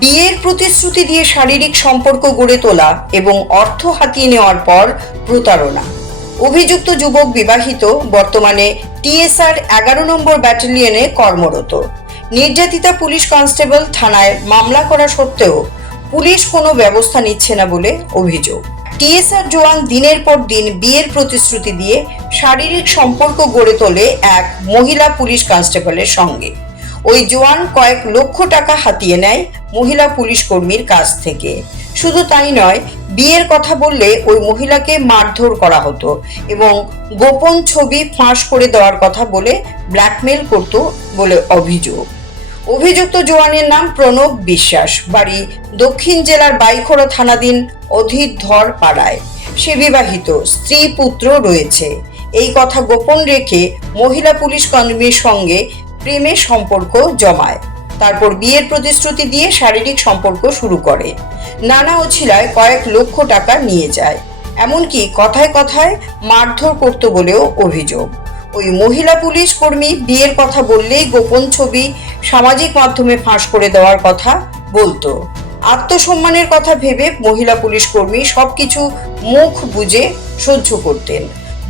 বিয়ের প্রতিশ্রুতি দিয়ে শারীরিক সম্পর্ক গড়ে তোলা এবং অর্থ হাতিয়ে নেওয়ার পর প্রতারণা। অভিযুক্ত যুবক বিবাহিত, বর্তমানে টিএসআর 11 নম্বর ব্যাটালিয়নে কর্মরত। নির্যাতিতা পুলিশ কনস্টেবল থানায় মামলা করা সত্ত্বেও পুলিশ কোনো ব্যবস্থা নিচ্ছে না বলে অভিযোগ। টিএসআর জওয়ান দিনের পর দিন বিয়ের প্রতিশ্রুতি দিয়ে শারীরিক সম্পর্ক গড়ে তোলে এক মহিলা পুলিশ কনস্টেবলের সঙ্গে। ওই জওয়ান কয়েক লক্ষ টাকা হাতিয়ে নেয় মহিলা পুলিশ কর্মীর কাছ থেকে। শুধু তাই নয়, বিয়ের কথা বললে ওই মহিলাকে মারধর করা হতো এবং গোপন ছবি ফাঁস করে দেওয়ার কথা বলে ব্ল্যাকমেল করত বলে অভিযোগ। অভিযুক্ত জওয়ানের নাম প্রণব বিশ্বাস, বাড়ি দক্ষিণ জেলার বাইখোড়া থানাধীন অধীরধর পাড়ায়। সে বিবাহিত, স্ত্রী পুত্র রয়েছে। এই কথা গোপন রেখে মহিলা পুলিশ কর্মীর সঙ্গে প্রেমের সম্পর্ক জমায়। তারপর বিয়ের প্রতিশ্রুতি দিয়ে শারীরিক সম্পর্ক শুরু করে। নানা অছিলায় কয়েক লক্ষ টাকা নিয়ে যায়, এমনকি কথায় কথায় মারধর করত বলেও অভিযোগ। ওই মহিলা পুলিশ কর্মী বিয়ের কথা বললেই গোপন ছবি সামাজিক মাধ্যমে ফাঁস করে দেওয়ার কথা বলতো। আত্মসম্মানের কথা ভেবে মহিলা পুলিশ কর্মী সবকিছু মুখ বুজে সহ্য করতেন।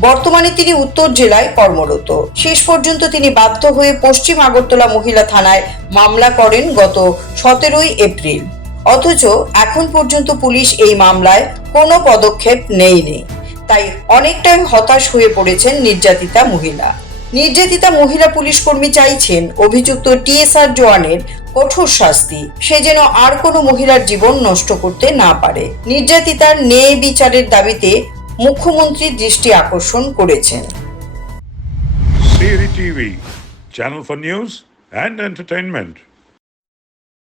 বর্তমানে তিনি উত্তর জেলায় কর্মরত। শেষ পর্যন্ত তিনি বাধ্য হয়ে পশ্চিম আগরতলা মহিলা থানায় মামলা করেন গত 17 এপ্রিল। অথচ এখন পর্যন্ত পুলিশ এই মামলায় কোনো পদক্ষেপ নেয়নি। তাই অনেকটাই হতাশ হয়ে পড়েছেন নির্যাতিতা মহিলা। নির্যাতিতা মহিলা পুলিশ কর্মী চাইছেন অভিযুক্ত টিএসআর জওয়ানের কঠোর শাস্তি, সে যেন আর কোনো মহিলার জীবন নষ্ট করতে না পারে। নির্যাতিতার ন্যায় বিচারের দাবিতে মুখ্যমন্ত্রী দৃষ্টি আকর্ষণ করেছেন। CRI TV, channel for news and entertainment.